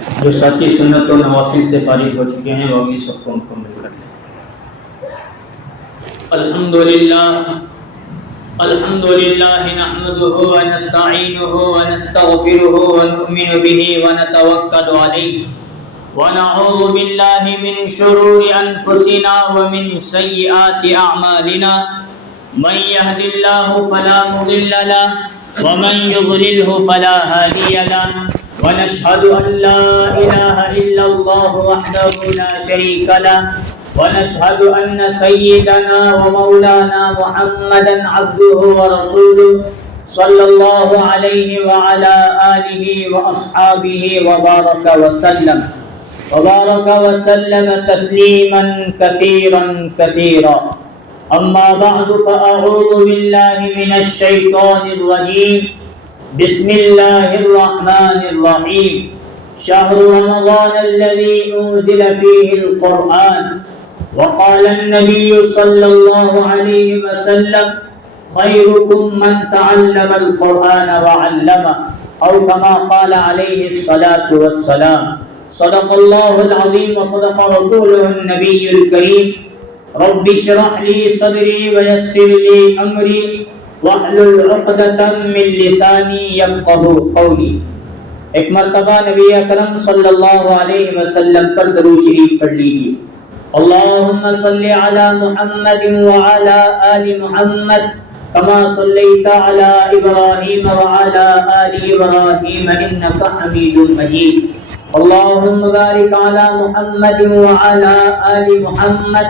جو ساتھی سنت و نوافل سے فارغ ہو چکے ہیں وہ اگلی صفوں کو مل کر لیں۔ الحمدللہ نحمده ونستعینه ونستغفره ونؤمن به ونتوکل علیہ ونعوذ باللہ من شرور انفسنا ومن سیئات اعمالنا من يهد الله فلا مضل له ومن يضلله فلا هادي له ونشهد أن لا إله إلا الله وحده لا شريك له ونشهد أن سيدنا ومولانا محمدا عبده ورسوله صلى الله عليه وعلى آله وأصحابه وبارك وسلم تسليما كثيرا كثيرا أما بعد فأعوذ بالله من الشيطان الرجيم بسم الله الرحمن الرحيم شهر رمضان الذي أنزل فيه القرآن وقال النبي صلى الله عليه وسلم خيركم من تعلم القرآن وعلمه أو كما قال عليه الصلاة والسلام صدق الله العظيم وصدق رسوله النبي الكريم رب اشرح لي صدري ويسر لي أمري واحلل عقدۃ من لسانی یفقهوا قولی۔ ایک مرتبہ نبی اکرم صلی اللہ علیہ وسلم پر درود شریف پڑھ لیجیے۔ اللہم صلی علی محمد وعلی آل محمد کما صلیت علی ابراہیم وعلی آل ابراہیم انک حمید مجید۔ اللہم بارک علی محمد وعلی آل محمد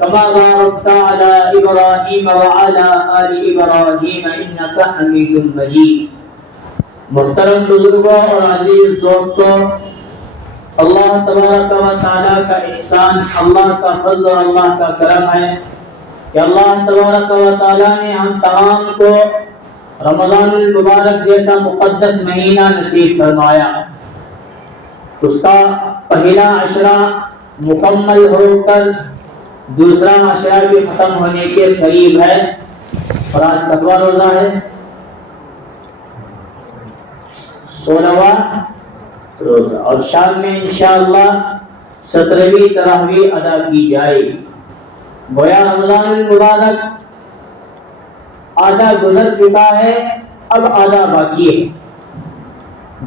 كما باركت على إبراهيم وعلى آل إبراهيم إنك حميد مجيد۔ محترم بزرگوں اور عزیز دوستوں، اللہ تبارک و تعالیٰ کا احسان، اللہ کا فضل اور اللہ کا کرم ہے کہ اللہ تبارک و تعالیٰ نے ہم تمام کو رمضان المبارک جیسا مقدس مہینہ نصیب فرمایا۔ اس کا پہلا عشرہ مکمل ہو کر دوسرا عشرہ بھی ختم ہونے کے قریب ہے، اور آج کتواں روزہ ہے؟ 16واں روزہ، اور شام میں انشاءاللہ 17ویں تراویح ادا کی جائے گی۔ گویا رمضان المبارک آدھا گزر چکا ہے، اب آدھا باقی ہے۔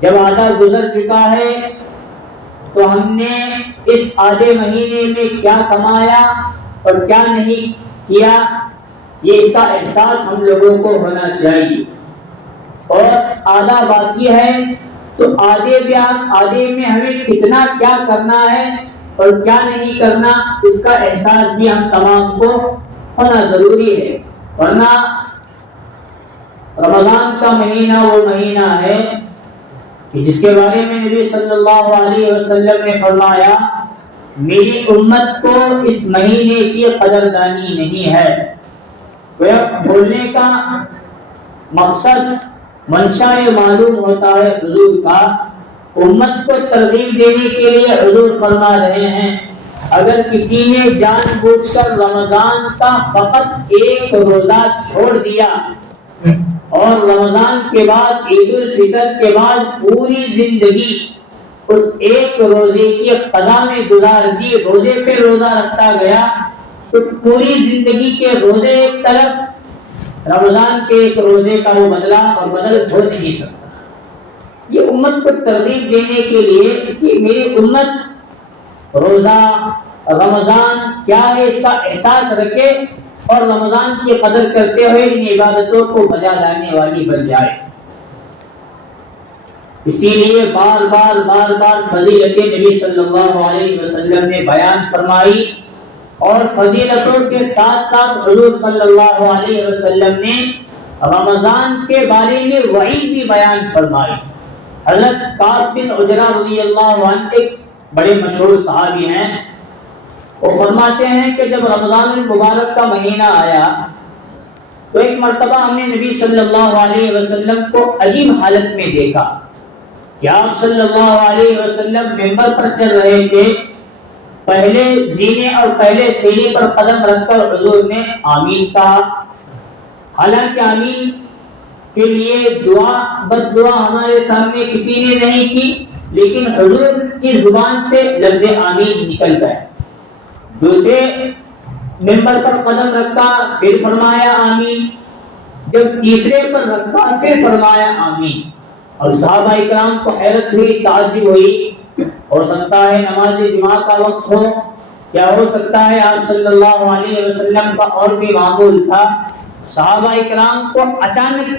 جب آدھا گزر چکا ہے تو ہم نے اس آدھے مہینے میں کیا کمایا اور کیا نہیں کیا، یہ اس کا احساس ہم لوگوں کو ہونا چاہیے۔ اور آدھا باقی ہے تو آدھے میں ہمیں کتنا کیا کرنا ہے اور کیا نہیں کرنا، اس کا احساس بھی ہم تمام کو ہونا ضروری ہے، ورنہ رمضان کا مہینہ وہ مہینہ ہے جس کے بارے میں نبی صلی اللہ علیہ وسلم نے فرمایا میری امت کو اس مہینے کی قدردانی نہیں ہے۔ بولنے کا مقصد منشا معلوم ہوتا ہے حضور کا، امت کو ترغیب دینے کے لیے حضور فرما رہے ہیں اگر کسی نے جان بوجھ کر رمضان کا فقط ایک روزہ چھوڑ دیا اور رمضان کے بعد عید الفطر کے بعد پوری زندگی اس ایک روزے کی قضا میں گزار دی، روزے پہ روزہ رکھتا گیا، تو پوری زندگی کے روزے ایک طرف، رمضان کے ایک روزے کا وہ بدلہ اور بدل ہو نہیں سکتا۔ یہ امت کو ترغیب دینے کے لیے کہ میری امت روزہ رمضان کیا ہے اس کا احساس رکھے اور رمضان کی قدر کرتے ہوئے ان عبادتوں کو بجا لانے والی بن جائے۔ اسی لیے بار بار فضیلت نبی صلی اللہ علیہ وسلم نے بیان فرمائی، اور فضیلتوں کے ساتھ ساتھ حضور صلی اللہ علیہ وسلم نے رمضان کے بارے میں وعید بھی بیان فرمائی۔ حضرت کعب بن عجرہ رضی اللہ عنہ ایک بڑے مشہور صحابی ہیں، وہ فرماتے ہیں کہ جب رمضان المبارک کا مہینہ آیا تو ایک مرتبہ ہم نے نبی صلی اللہ علیہ وسلم کو عجیب حالت میں دیکھا کہ آپ صلی اللہ علیہ وسلم ممبر پر چل رہے تھے، پہلے زینے اور پہلے سیڑھی پر قدم رکھ کر حضور نے آمین کہا، حالانکہ آمین کے لیے دعا بد دعا ہمارے سامنے کسی نے نہیں کی، لیکن حضور کی زبان سے لفظ آمین نکل گئے. دوسرے منبر پر قدم رکھا پھر فرمایا آمین. جب تیسرے پر رکھا پھر فرمایا آمین. اور صحابہ اکرام کو حیرت ہوئی، تعجب ہوئی. ہو سکتا ہے نماز جمعہ کا وقت ہو، یا ہو سکتا ہے آپ صلی اللہ علیہ وسلم کا اور بھی معمول تھا. صحابہ اکرام کو اچانک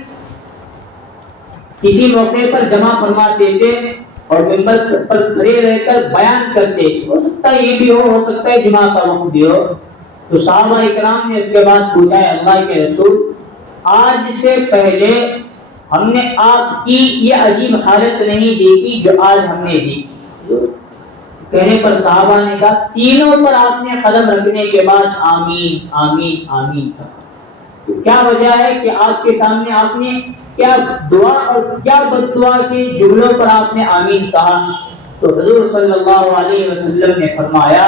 کسی موقع پر جمع فرماتے تھے اور منبر پر کھڑے رہ کر بیان کرتے. ہو سکتا ہے یہ بھی ہو سکتا ہے جمعہ کا وقت بھی ہو. تو صحابہ اکرام نے اس کے بعد پوچھا ہے اللہ کے رسول، آج سے پہلے ہم نے آپ کی یہ عجیب حالت نہیں دیکھی جو آج ہم نے دیکھی. کہنے پر صحابہ نے کہا تینوں پر آپ نے قدم رکھنے کے بعد آمین آمین آمین کہا. تو کیا وجہ ہے کہ آپ کے سامنے آپ نے کیا دعا اور کیا بد دعا کے جملوں پر آپ نے آمین کہا؟ تو حضور صلی اللہ علیہ وسلم نے فرمایا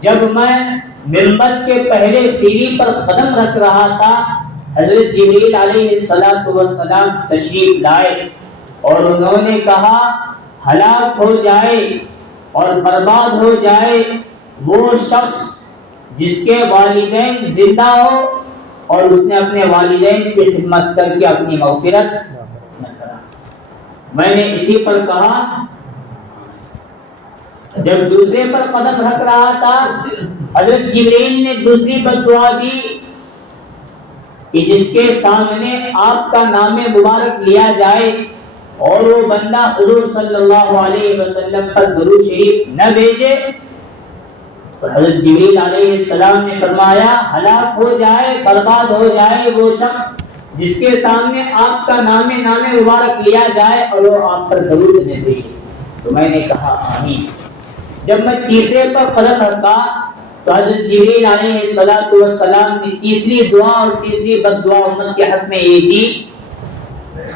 جب میں منبر کے پہلے سیڑھی پر قدم رکھ رہا تھا حضرت جبریل علیہ السلام تشریف لائے اور انہوں نے کہا ہلاک ہو جائے اور برباد ہو جائے وہ شخص جس کے والدین زندہ ہو اور اس نے اپنے والدین کی خدمت کر کے اپنی مغفرت نہ کرا. میں نے اسی پر کہا جب دوسرے پر قدم رکھ رہا تھا حضرت جبریل نے دوسری بد دعا دی کہ جس کے سامنے آپ کا نام مبارک لیا جائے اور وہ بندہ حضور صلی اللہ علیہ وسلم پر درود شریف نہ بھیجے. حضرت جبریل علیہ السلام نے فرمایا ہلاک ہو جائے برباد ہو جائے وہ شخص جس کے سامنے آپ کا نام مبارک لیا جائے اور وہ آپ پر درود نہ بھیجے. تو میں نے کہا آمین. جب میں تیسرے پر قدم رکھا تو حضرت جبریل علیہ السلام نے تیسری دعا اور تیسری بد دعا امت کے حق میں یہ دی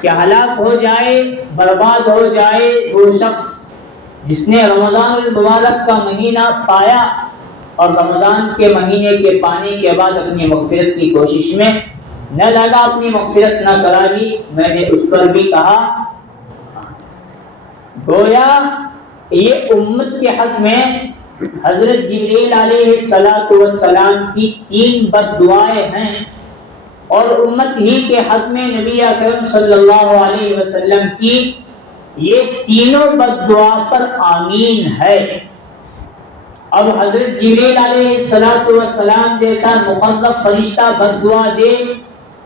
کہ ہلاک ہو جائے برباد ہو جائے وہ شخص جس نے رمضان المبارک کا مہینہ پایا اور رمضان کے مہینے کے پانے کے بعد اپنی مغفرت کی کوشش میں نہ لگا، اپنی مغفرت نہ کرا لی. میں نے اس پر بھی کہا گویا یہ امت کے حق میں حضرت جبریل علیہ السلام کی 3 بد دعائیں ہیں اور امت ہی کے حق میں نبی اکرم صلی اللہ علیہ وسلم کی یہ تینوں بد دعا پر آمین ہے. اب حضرت جبریل علیہ السلام جیسا مقرب فرشتہ بد دعا دے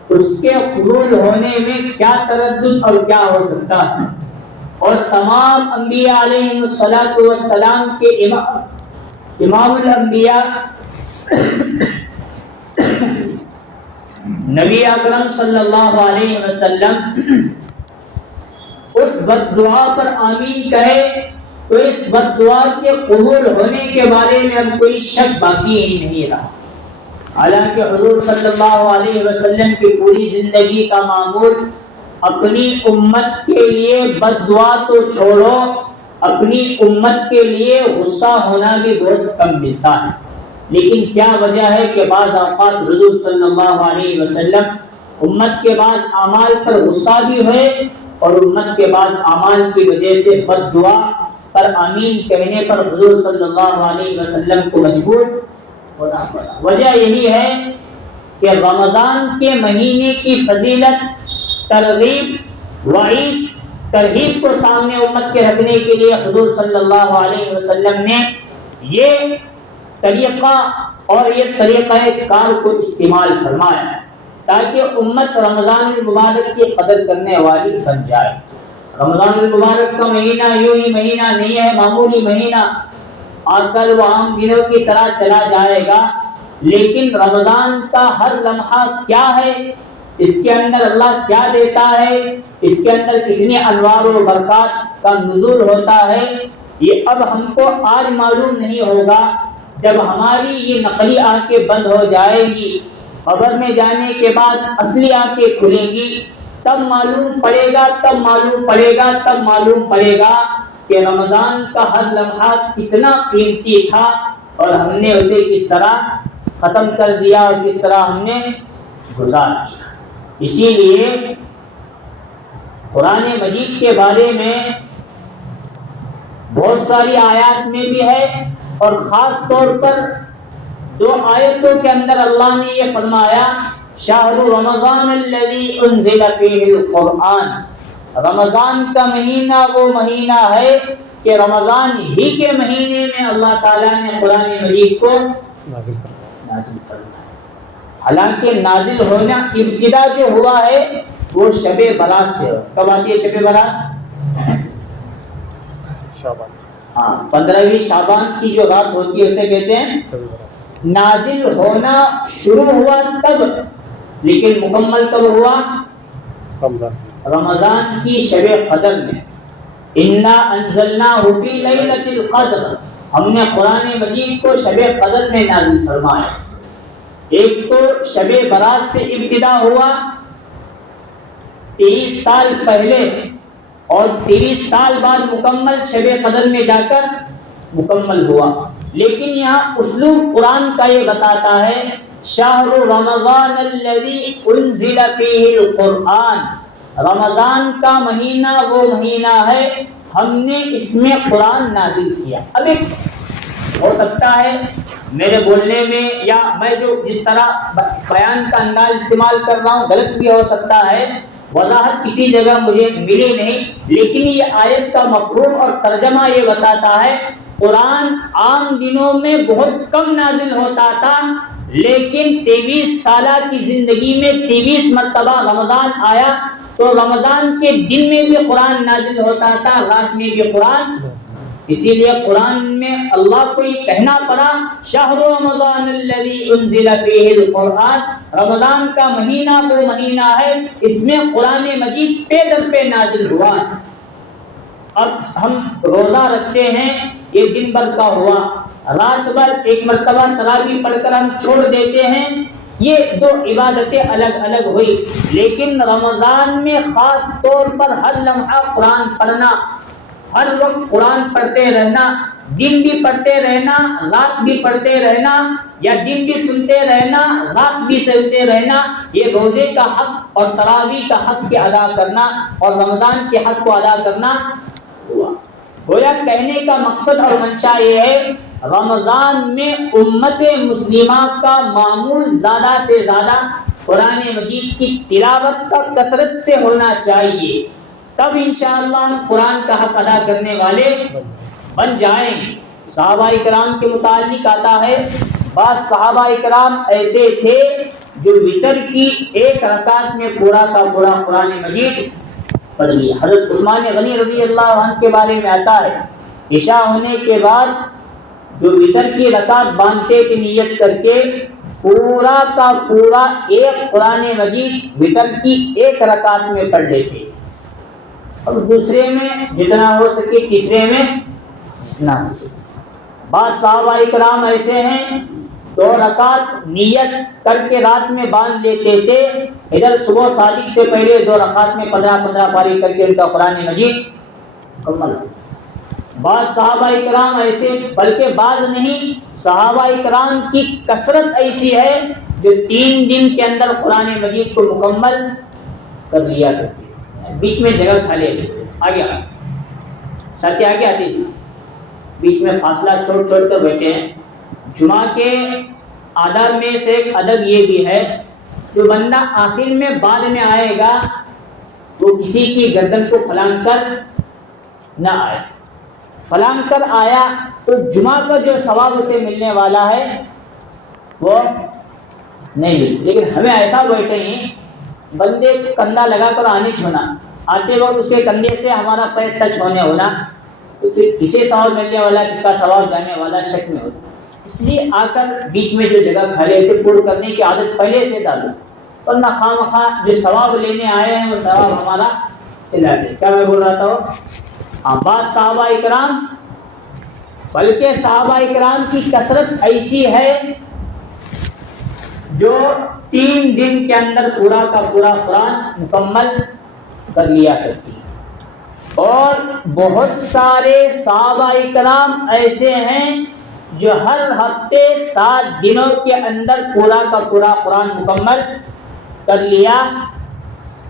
اس کے قبول ہونے میں کیا تردد اور کیا ہو سکتا ہے. اور تمام انبیاء علیہ السلام کے امام الانبیاء نبی اکرم صلی اللہ علیہ وسلم اس بد دعا پر آمین کہے تو اس بد دعا کے قبول ہونے کے بارے میں اب کوئی شک باقی ہی نہیں رہا. حالانکہ حضور صلی اللہ علیہ وسلم کی پوری زندگی کا معمول اپنی امت کے لیے بد دعا تو چھوڑو اپنی امت کے لیے غصہ ہونا بھی بہت کم ملتا ہے. لیکن کیا وجہ ہے کہ بعض اوقات حضور صلی اللہ علیہ وسلم امت کے بعض اعمال پر غصہ بھی ہوئے اور امت کے بعض اعمال کی وجہ سے بد دعا پر آمین کہنے پر حضور صلی اللہ علیہ وسلم کو مجبور ہونا پڑا. وجہ یہی ہے کہ رمضان کے مہینے کی فضیلت، ترغیب، وعید، ترغیب کو سامنے امت کے رکھنے کے لیے حضور صلی اللہ علیہ وسلم نے یہ طریقہ اور یہ طریقہ کار کو استعمال فرمایا تاکہ امت رمضان المبارک کی قدر کرنے والی بن جائے. رمضان المبارک کا مہینہ یوں ہی مہینہ نہیں ہے، معمولی مہینہ آج کل وہ عام دنوں کی طرح چلا جائے گا، لیکن رمضان کا ہر لمحہ کیا ہے، اس کے اندر اللہ کیا دیتا ہے، اس کے اندر کتنی انوار و برکات کا نزول ہوتا ہے، یہ اب ہم کو آج معلوم نہیں ہوگا. جب ہماری یہ نقلی آنکھیں بند ہو جائے گی، قبر میں جانے کے بعد اصلی آنکھیں کھلیں گی، تب معلوم پڑے گا کہ رمضان کا ہر لمحہ کتنا قیمتی تھا اور ہم نے اسے کس طرح ختم کر دیا اور کس طرح ہم نے گزار دیا. اسی لیے قرآن مجید کے بارے میں بہت ساری آیات میں بھی ہے، اور خاص طور پر 2 آیتوں کے اندر اللہ نے یہ فرمایا شہر رمضان الذی انزل فیہ القرآن، رمضان کا مہینہ وہ مہینہ ہے کہ رمضان ہی کے مہینے میں اللہ تعالیٰ نے قرآن مجید کو نازل فرمایا۔ حالانکہ نازل ہونا ابتدا جو ہوا ہے وہ شب برات سے ہو۔ کب آتی ہے شب برات؟ شعبان، ہاں، 15ویں شعبان کی جو رات ہوتی ہے اسے کہتے ہیں نازل ہونا شروع ہوا تب، لیکن مکمل کب ہوا؟ رمضان کی شب قدر میں۔ انا انزلناہ فی لیلۃ القدر، ہم نے قرآن مجید کو شب قدر میں نازل فرمایا۔ ایک تو شب برات سے ابتدا ہوا 23 سال پہلے، اور 23 سال بعد مکمل شب قدر میں جا کر مکمل ہوا۔ لیکن یہاں اسلوب قرآن کا یہ بتاتا ہے شہر رمضان الذی انزل فیہ القرآن، رمضان کا مہینہ وہ مہینہ ہے ہم نے اس میں قرآن نازل کیا۔ اب ایک ہو سکتا ہے میرے بولنے میں یا میں جو جس طرح بیان کا انداز استعمال کر رہا ہوں غلط بھی ہو سکتا ہے، وضاحت کسی جگہ مجھے ملی نہیں، لیکن یہ آیت کا مفہوم اور ترجمہ یہ بتاتا ہے قرآن عام دنوں میں بہت کم نازل ہوتا تھا، لیکن 23 سالہ کی زندگی میں 23 مرتبہ رمضان آیا تو رمضان کے دن میں بھی قرآن نازل ہوتا تھا، رات میں بھی قرآن۔ اسی لیے قرآن میں اللہ کو یہ کہنا پڑا شہر رمضان الذی انزل فیہ القرآن، رمضان کا مہینہ وہ مہینہ ہے اس میں قرآن مجید پہ در پہ نازل ہوا۔ اب ہم روزہ رکھتے ہیں، یہ دن بھر کا ہوا، رات بھر ایک مرتبہ تراویح پڑھ کر ہم چھوڑ دیتے ہیں، یہ 2 عبادتیں الگ الگ ہوئی۔ لیکن رمضان میں خاص طور پر ہر لمحہ قرآن پڑھنا، ہر وقت قرآن پڑھتے رہنا، دن بھی پڑھتے رہنا، رات بھی پڑھتے رہنا، یا دن بھی سنتے رہنا، رات بھی سنتے رہنا، یہ روزے کا حق اور تراویح کا حق کے ادا کرنا اور رمضان کے حق کو ادا کرنا ہوا۔ گویا کہنے کا مقصد اور منشا یہ ہے رمضان میں امت مسلمہ کا معمول زیادہ سے زیادہ قرآن مجید کی تلاوت کا کثرت سے ہونا چاہیے، تب انشاءاللہ ہم قرآن کا حق ادا کرنے والے بن جائیں۔ صحابہ کرام کے متعلق آتا ہے بعض صحابہ کرام ایسے تھے جو وتر کی 1 رکعت میں پورا کا پورا قرآن مجید پڑھ لیا۔ حضرت عثمان غنی رضی اللہ عنہ کے بارے میں آتا ہے عشاء ہونے کے بعد جو وتر کی رکعت باندھتے تھے نیت کر کے، پورا کا پورا 1 قرآن مجید وتر کی 1 رکعت میں پڑھ لیتے، اور دوسرے میں جتنا ہو سکے تیسرے میں نہ ہو سکے۔ بعض صحابہ کرام ایسے ہیں 2 رکعت نیت کر کے رات میں باندھ لیتے تھے، ادھر صبح صادق سے پہلے 2 رکعت میں 15 پاری کر کے ان کا قرآن مجید مکمل ہو۔ بعض صحابہ کرام ایسے، بلکہ بعض نہیں، صحابہ کرام کی کثرت ایسی ہے جو 3 دن کے اندر قرآن مجید کو مکمل کر لیا کرتے، بیچ میں جگہ کھا لے آگے ساتھی آگے آتے جی، بیچ میں فاصلہ چھوڑ کر بیٹھے ہیں۔ جمعہ کے آداب میں سے ایک ادب یہ بھی ہے جو بندہ آخر میں بعد میں آئے گا وہ کسی کی گردن کو پھلانگ کر نہ آئے، پھلانگ کر آیا تو جمعہ کا جو ثواب اسے ملنے والا ہے وہ نہیں ملے۔ لیکن ہمیں ایسا بیٹھے ہیں بندے کندھا لگا کر آنے چھونا، آتے وقت اس کے کندھے سے ہمارا پیر ٹچ ہونے ہونا، تو پھر کسے ثواب ملنے والا کس کا ثواب جانے والا شک میں ہوتا۔ اس لیے آ کر بیچ میں جو جگہ کھڑے اسے پور کرنے کی عادت پہلے سے ڈالو، اور نہ خواہ مخواہ جو ثواب لینے آئے ہیں وہ ثواب ہمارا چلا دے۔ کیا میں بول رہا تھا؟ بعض صحابہ اکرام، بلکہ صحابہ اکرام کی کثرت ایسی ہے جو 3 دن کے اندر پورا کا پورا قرآن مکمل کر لیا کرتی، اور بہت سارے صحابہ اکرام ایسے ہیں جو ہر ہفتے 7 دنوں کے اندر پورا کا پورا قرآن مکمل کر لیا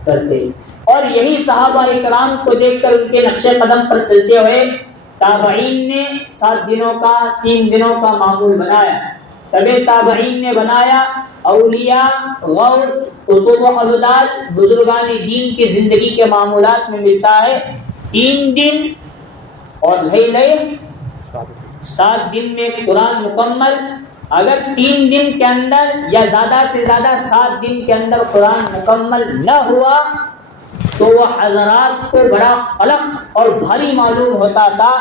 کرتے، اور یہی صحابہ اکرام کو دیکھ کر ان کے نقش قدم پر چلتے ہوئے تابعین نے 7 دنوں کا 3 دنوں کا معمول بنایا، تبع تابعین نے بنایا، اولیاء، غوث، قطب و ابدال، بزرگان دین کی زندگی کے معمولات میں ملتا ہے 3 دن اور لیلہ 7 دن میں قرآن مکمل۔ اگر 3 دن کے اندر یا زیادہ سے زیادہ 7 دن کے اندر قرآن مکمل نہ ہوا تو وہ حضرات کو بڑا قلق اور بھاری معلوم ہوتا تھا۔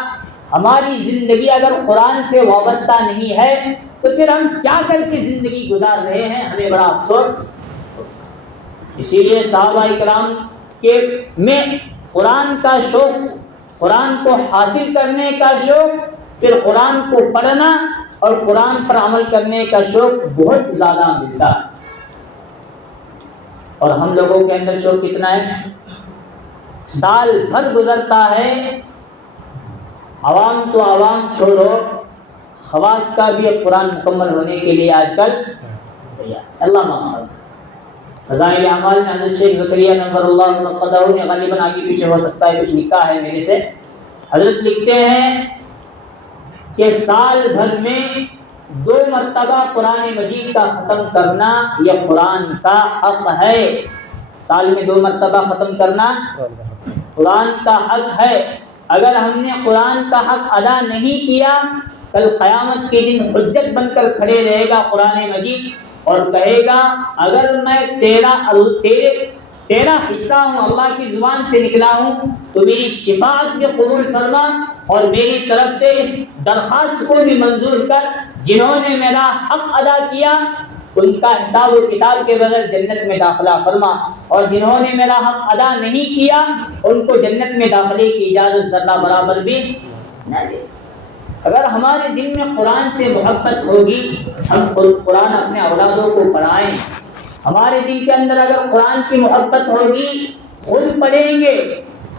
ہماری زندگی اگر قرآن سے وابستہ نہیں ہے تو پھر ہم کیا کر کے زندگی گزار رہے ہیں، ہمیں بڑا افسوس۔ اسی لیے صحابہ کرام کے میں قرآن کا شوق، قرآن کو حاصل کرنے کا شوق، پھر قرآن کو پڑھنا اور قرآن پر عمل کرنے کا شوق بہت زیادہ ملتا ہے۔ اور ہم لوگوں کے اندر شوق کتنا ہے؟ سال بھر گزرتا ہے، عوام تو عوام چھوڑو، خواص کا بھی قرآن مکمل ہونے کے لیے آج کل تیار۔ اللہ معاف۔ فضائل اعمال میں حضرت شیخ زکریا نور اللہ منقدہ نے غالباً آگے پیچھے ہو سکتا ہے کچھ لکھا ہے میرے سے، حضرت لکھتے ہیں کہ سال بھر میں 2 مرتبہ قرآن مجید کا ختم کرنا یہ قرآن کا حق ہے۔ سال میں 2 مرتبہ ختم کرنا قرآن کا حق ہے۔ اگر ہم نے قرآن کا حق ادا نہیں کیا، کل قیامت کے دن حجت بن کر کھڑے رہے گا قرآن مجید اور کہے گا اگر میں تیرا حصہ ہوں، اللہ کی زبان سے نکلا ہوں تو میری شفاعت بھی قبول فرما اور میری طرف سے اس درخواست کو بھی منظور کر، جنہوں نے میرا حق ادا کیا ان کا حساب و کتاب کے بغیر جنت میں داخلہ فرما، اور جنہوں نے میرا حق ادا نہیں کیا ان کو جنت میں داخلے کی اجازت ذرہ برابر بھی نہ دے۔ اگر ہمارے دل میں قرآن سے محبت ہوگی، ہم قرآن اپنے اولادوں کو پڑھائیں۔ ہمارے دل کے اندر اگر قرآن کی محبت ہوگی، خود پڑھیں گے۔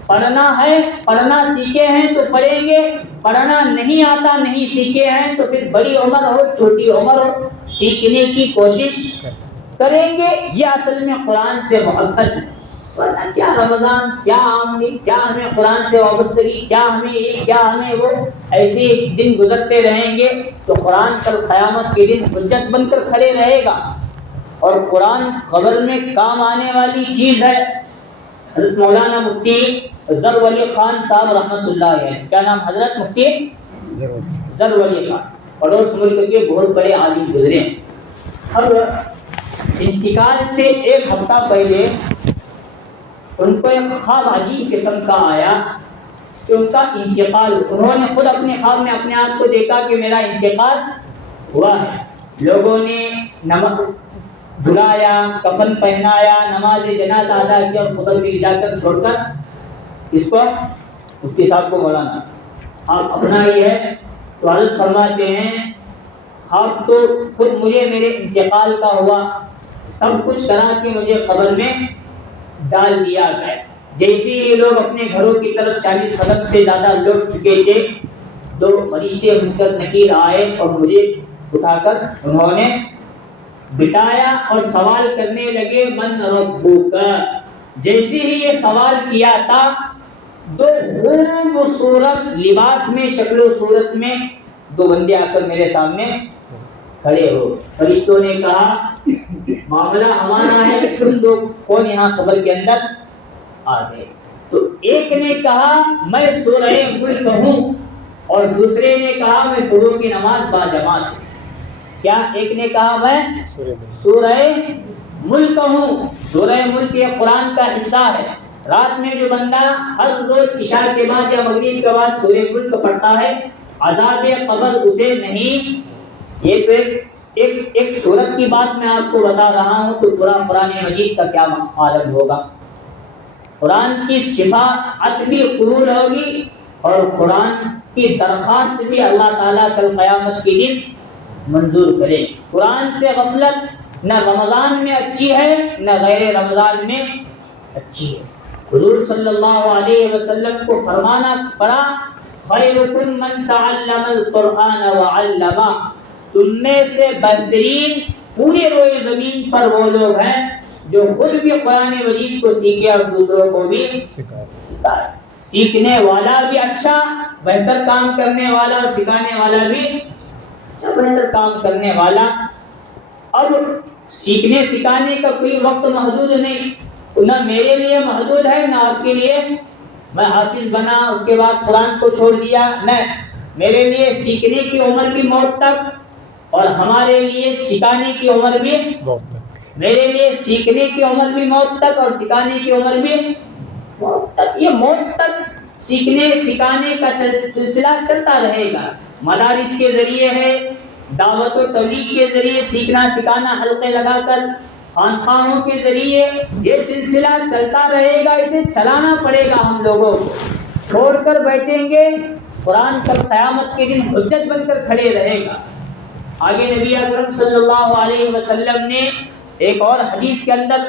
پڑھنا ہے، پڑھنا سیکھے ہیں تو پڑھیں گے، پڑھنا نہیں آتا، نہیں سیکھے ہیں تو پھر بڑی عمر ہو چھوٹی عمر ہو سیکھنے کی کوشش کریں گے۔ یہ اصل میں قرآن سے محبت ہے۔ ورنہ کیا رمضان، کیا آمنی، کیا ہمیں قرآن سے وابستگی، کیا ہمیں یہ، کیا ہمیں وہ، ایسے دن گزرتے رہیں گے تو قرآن کل قیامت کے دن حجت بن کر کھڑے رہے گا۔ اور قرآن قبر میں کام آنے والی چیز ہے۔ حضرت مولانا مفتی ظفر ولی خان صاحب رحمۃ اللہ علیہ، کیا نام حضرت؟ مفتی ظفر ولی خان، پڑوس ملک کے بہت بڑے عالم گزرے ہیں۔ اب انتقال سے 1 ہفتہ پہلے ان کو ایک خواب عجیب قسم کا آیا کہ ان کا انتقال، انہوں نے خود اپنے خواب میں اپنے آپ کو دیکھا کہ میرا انتقال ہوا ہے۔ لوگوں نے دھلایا، کفن پہنایا، نماز جنازہ ادا کیا اور قبر میں جا کر چھوڑ کر اس کو، اس کے ساتھ کو مولانا آپ اپنا ہی ہے۔ تو حضرت فرماتے ہیں خواب تو خود مجھے میرے انتقال کا ہوا، سب کچھ کرا کے مجھے قبر میں ڈال دیا گیا۔ جیسے یہ لوگ اپنے گھروں کی طرف 40 قدم سے زیادہ لوٹ چکے تھے، 2 فرشتے منکر نکیر آئے اور مجھے اٹھا کر انہوں نے بٹایا اور سوال کرنے لگے من ربک۔ جیسے ہی یہ سوال کیا تھا 2 خوبصورت لباس میں، شکل و صورت میں 2 بندے آ کر میرے سامنے کھڑے ہو۔ فرشتوں نے کہا معاملہ ہمارا ہے، تم لوگ کون یہاں قبر کے اندر آ گئے؟ تو ایک نے کہا میں سورہ ملک ہوں اور دوسرے نے کہا میں سورہ کی نماز باجماعت ہوں۔ کیا؟ ایک نے کہا میں سورہ ملک ہوں۔ سورہ ملک یہ قرآن کا حصہ ہے۔ رات میں جو بندہ ہر روز عشاء کے بعد یا مغرب کے بعد سورہ ملک پڑھتا ہے، عذاب قبر اسے نہیں۔ یہ تو ایک سورت کی بات میں آپ کو بتا رہا ہوں، تو پورا قرآن مجید کا کیا عالم ہوگا۔ قرآن کی شفاعت بھی قبول ہوگی اور قرآن کی درخواست بھی اللہ تعالیٰ کل قیامت کے دن منظور کرے۔ قرآن سے غفلت نہ رمضان میں اچھی ہے نہ غیر رمضان میں اچھی ہے۔ حضور صلی اللہ علیہ وسلم کو فرمانا پڑا خیرکم من تعلم القرآن وعلمہ، تم میں سے بہترین پورے روئے زمین پر وہ لوگ ہیں جو خود بھی قرآن مجید کو سیکھے اور دوسروں کو بھی سکھائے۔ سیکھنے والا بھی اچھا بہتر کام کرنے والا اور سکھانے والا بھی اچھا بہتر کام کرنے والا. اب سیکھنے سکھانے کا کوئی وقت محدود نہیں، نہ میرے لیے محدود ہے نہ آپ کے لیے. میں حافظ بنا اس کے بعد قرآن کو چھوڑ دیا، نہیں، میرے لیے سیکھنے کی عمر بھی موت تک اور ہمارے لیے سکھانے کی عمر بھی میرے لیے سیکھنے کی عمر بھی موت تک اور سکھانے کی عمر بھی موت تک. یہ موت تک سیکھنے سکھانے کا سلسلہ چلتا رہے گا. مدارس کے ذریعے ہے، دعوت و تبلیغ کے ذریعے سیکھنا سکھانا، حلقے لگا کر خانقاہوں کے ذریعے یہ سلسلہ چلتا رہے گا. اسے چلانا پڑے گا. ہم لوگوں کو چھوڑ کر بیٹھیں گے، قرآن کل قیامت کے دن حجت بن کر کھڑے رہے گا. آگے نبی اکرم صلی اللہ علیہ وسلم نے ایک اور حدیث کے اندر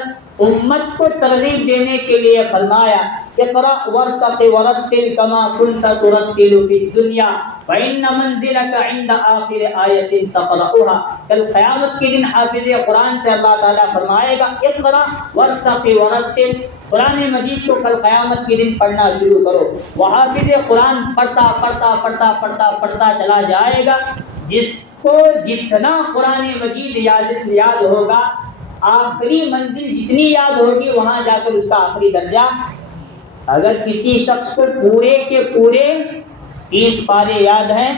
امت کو ترغیب دینے کے لیے فرمایا، اقرأ وارتق ورتل كما كنت ترتل في الدنيا فإن منزلك عند آخر آية تقرأها. کل قیامت کے دن حافظ قرآن سے اللہ تعالیٰ فرمائے گا اقرأ وارتق ورتل، قرآن مجید کو کل قیامت کے دن پڑھنا شروع کرو. وہ حافظ قرآن پڑھتا پڑھتا پڑھتا پڑھتا پڑھتا چلا جائے گا. جس کو جتنا قرآن مجید یاد ہوگا، آخری منزل جتنی یاد ہوگی وہاں جا کر اس کا آخری درجہ. اگر کسی شخص کو پورے کے پورے 30 پارے یاد ہیں،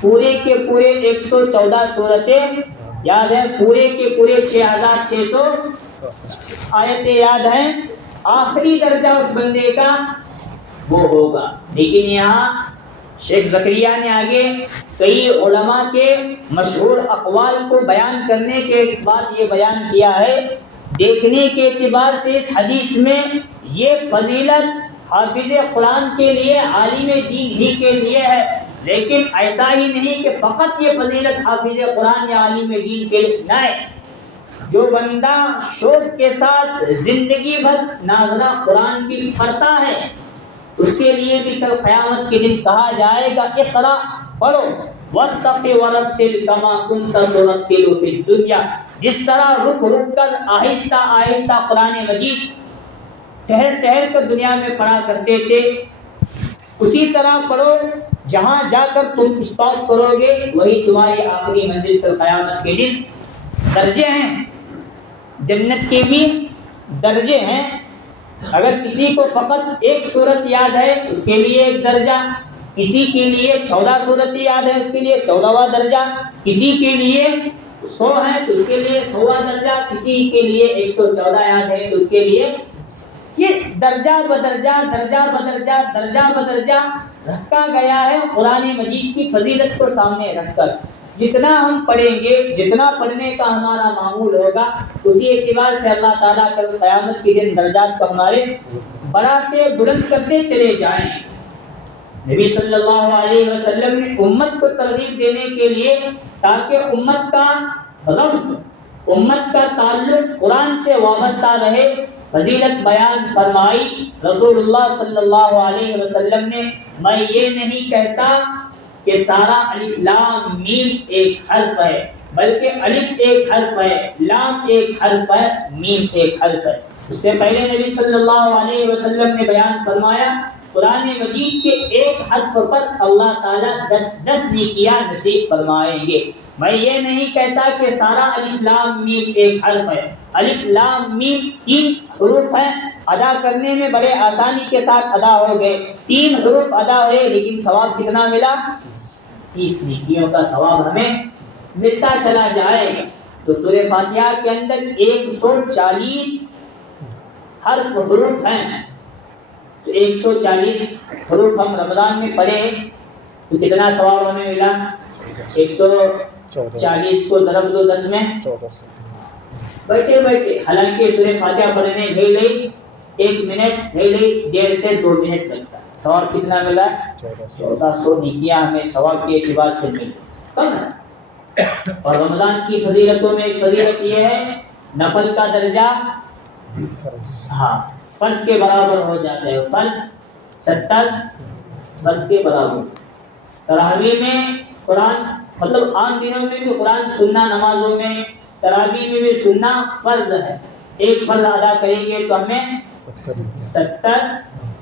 پورے کے پورے 114 سورتیں یاد ہیں، پورے کے پورے 6600 آیتیں یاد ہیں، آخری درجہ اس بندے کا وہ ہوگا. لیکن یہاں شیخ زکریا نے آگے کئی علماء کے مشہور اقوال کو بیان کرنے کے بعد یہ بیان کیا ہے. دیکھنے کے اعتبار سے اس حدیث میں یہ فضیلت حافظ قرآن کے لیے، عالم دین ہی کے لیے ہے، لیکن ایسا ہی نہیں کہ فقط یہ فضیلت حافظ قرآن یا عالم دین کے لیے نہیں. جو بندہ شوق کے ساتھ زندگی بھر ناظرہ قرآن بھی پڑھتا ہے، اس کے لیے بھی کل قیامت کے دن کہا جائے گا اقرأ، پڑھو، وارتق ورتل كما كنت ترتل في الدنيا. جس طرح رک رک کر آہستہ آہستہ قرآن مجید ٹہر ٹہر کر دنیا میں پڑھا کرتے تھے، اسی طرح پڑھو. جہاں جا کر تم اسٹاپ کرو گے وہی تمہاری آخری منزل کل قیامت کے دن. درجے ہیں، جنت کے بھی درجے ہیں. اگر کسی کو فقط ایک سورت یاد ہے اس کے لیے ایک درجہ، کسی کے لیے 14 سورت یاد ہے اس کے لیے 14واں درجہ، کسی کے لیے 100 ہے تو اس کے لیے 100واں درجہ، کسی کے لیے 114 یاد ہے تو اس کے لیے یہ درجہ بدرجہ درجہ بدرجہ درجہ بدرجہ رکھا گیا ہے قرآن مجید کی فضیلت کو سامنے رکھ کر. جتنا ہم پڑھیں گے، جتنا پڑھنے کا ہمارا معمول ہوگا، اسی اعتبار سے اللہ تعالیٰ کل قیامت کے دن درجات کو ہمارے بڑھاتے بلند کرتے چلے جائیں. نبی صلی اللہ علیہ وسلم نے امت کو ترغیب دینے کے لیے تاکہ امت کا ربط، امت کا تعلق قرآن سے وابستہ رہے، فضیلت بیان فرمائی. رسول اللہ صلی اللہ علیہ وسلم نے، میں یہ نہیں کہتا کہ سارا الف لام میم ایک حرف ہے، بلکہ الف ایک حرف ہے، لام ایک حرف ہے، میم ایک حرف ہے. اس سے پہلے نبی صلی اللہ علیہ وسلم نے بیان فرمایا قرآن مجید کے ایک حرف پر اللہ تعالیٰ 10 نیکیاں نصیب فرمائیں گے. میں یہ نہیں کہتا کہ سارا الف لام میم ایک حرف ہے. الف لام میم 3 حروف ہیں، ادا کرنے میں بڑے آسانی کے ساتھ ادا ہو گئے. 3 حروف ادا ہوئے لیکن ثواب کتنا ملا؟ 30 نیکیوں کا ثواب ہمیں ملتا چلا جائے گا. تو سورہ فاتحہ کے اندر 140 حروف ہیں، تو 140 حروف ہم رمضان میں پڑھے تو کتنا ثواب ہمیں ملا؟ 140 کو ضرب دو 10 میں 1400. بیٹھے بیٹھے، حالانکہ سورہ فاتحہ پڑھنے گئی 1 منٹ، گئی 1.5 سے 2 منٹ لگتا. ثواب کتنا ملا؟ 1400 نیکیاں ہمیں ثواب کے اعتبار سے ملی. کم ہے. اور رمضان کی فضیلتوں میں ایک فضیلت یہ ہے، نفل کا درجہ فرض کے برابر ہو جاتا ہے. فرض 70 فرض کے برابر. تراویح میں قرآن، مطلب عام دنوں میں بھی قرآن سننا، نمازوں میں تراویح میں بھی سننا فرض ہے. ایک فرض ادا کریں گے تو ہمیں 70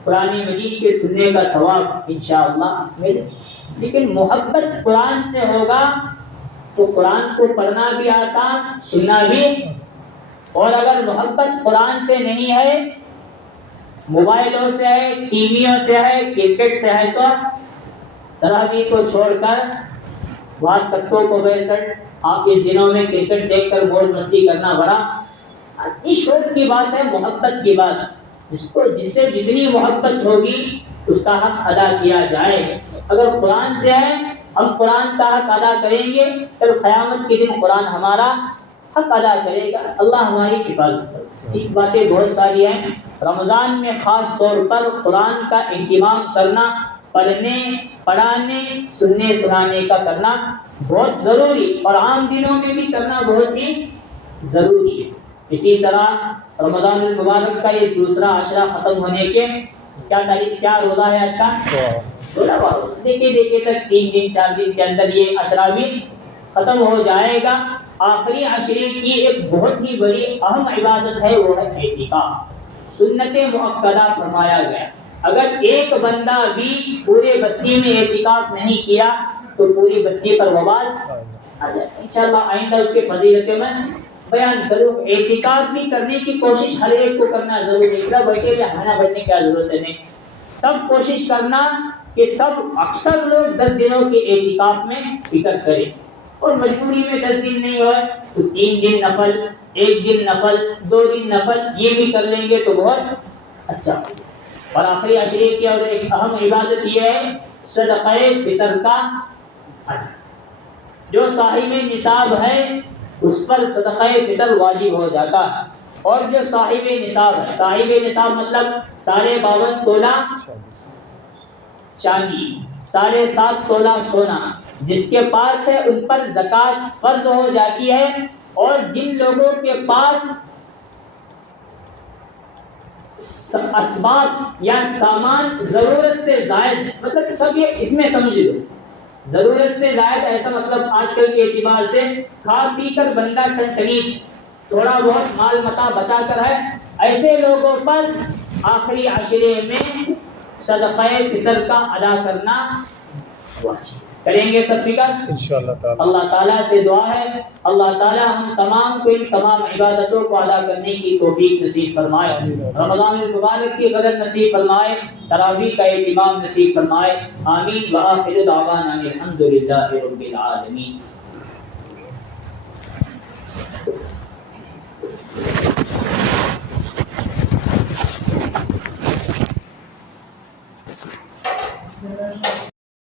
قرآن مجید کے سننے کا ثواب انشاءاللہ ملے. لیکن محبت قرآن سے ہوگا تو قرآن کو پڑھنا بھی آسان، سننا بھی. اور اگر محبت قرآن سے نہیں ہے، موبائلوں سے ہے، ٹی ویوں سے ہے، کرکٹ سے ہے، تو تراویح کو چھوڑ کر وہاں کٹوں کو بیٹھ کر آپ اس دنوں میں کرکٹ دیکھ کر موج مستی کرنا بڑا اس شوق کی بات ہے، محبت کی بات. جس سے جتنی محبت ہوگی اس کا حق ادا کیا جائے. اگر قرآن سے ہے، ہم قرآن کا حق ادا کریں گے، پھر قیامت کے دن قرآن ہمارا حق ادا کرے گا. اللہ ہماری حفاظت کرے. ٹھیک باتیں بہت ساری ہیں. رمضان میں خاص طور پر قرآن کا اہتمام کرنا، پڑھنے، پڑھانے، سننے سنانے کا کرنا بہت ضروری، اور عام دنوں میں بھی کرنا بہت ہی ضروری ہے. اسی طرح رمضان المبارک کا یہ دوسرا عشرہ ختم ہونے کے کیا تاریخ، کیا روزہ ہے آج کا؟ 16. دیکھے تک 3 دن 4 دن کے اندر یہ عشرہ بھی ختم ہو جائے گا. آخری عشرے کی ایک بہت ہی بڑی اہم عبادت ہے، وہ ہے اعتکاف. سنت مؤکدہ فرمایا گیا. اگر ایک بندہ بھی پورے بستی میں اعتکاف نہیں کیا تو پوری بستی پر وبال آ جائے. انشاءاللہ آئندہ اس کے فضیلتیں میں بیان کروں. اعتکاف بھی کرنے کی کوشش ہر ایک کو کرنا ضروری ہے. ادھر بیٹھے یا ہمیں بیٹھنے کی ضرورت ہے نہیں. سب کوشش کرنا کہ سب اکثر لوگ 10 دنوں کے اعتکاف میں فکر کریں. اور مجبوری میں 10 دن نہیں ہوئے تو 3 دن نفل، 1 دن نفل، 2 دن نفل یہ بھی کر لیں گے تو بہت اچھا. اور آخری عشرے کی اور ایک اہم عبادت یہ ہے صدقہ فطر کا ادا. جو صاحب نصاب ہے اس پر صدقہ فطر واجب ہو جاتا ہے. اور جو صاحب نصاب ہے، صاحب نصاب مطلب 52.5 تولہ چاندی، 7.5 تولہ سونا جس کے پاس ہے ان پر زکوٰۃ فرض ہو جاتی ہے. اور جن لوگوں کے پاس اسباب یا سامان ضرورت سے زائد، مطلب سب یہ اس میں سمجھ لو، ضرورت سے زائد ایسا مطلب آج کل کے اعتبار سے کھا پی کر بندہ ٹنٹنی تھوڑا بہت مال متا بچا کر ہے، ایسے لوگوں پر آخری عشرے میں صدقہ فطر کا ادا کرنا واجب. کریں گے سب فکر انشاءاللہ تعالی. اللہ تعالیٰ سے دعا ہے اللہ تعالیٰ ہم تمام کو ان تمام عبادتوں کو ادا کرنے کی توفیق نصیب فرمائے. رمضان المبارک کی قدر نصیب فرمائے، تراویح کا اہتمام نصیب فرمائے. آمین. وآخر دعوانا الحمدللہ رب العالمین. Gracias.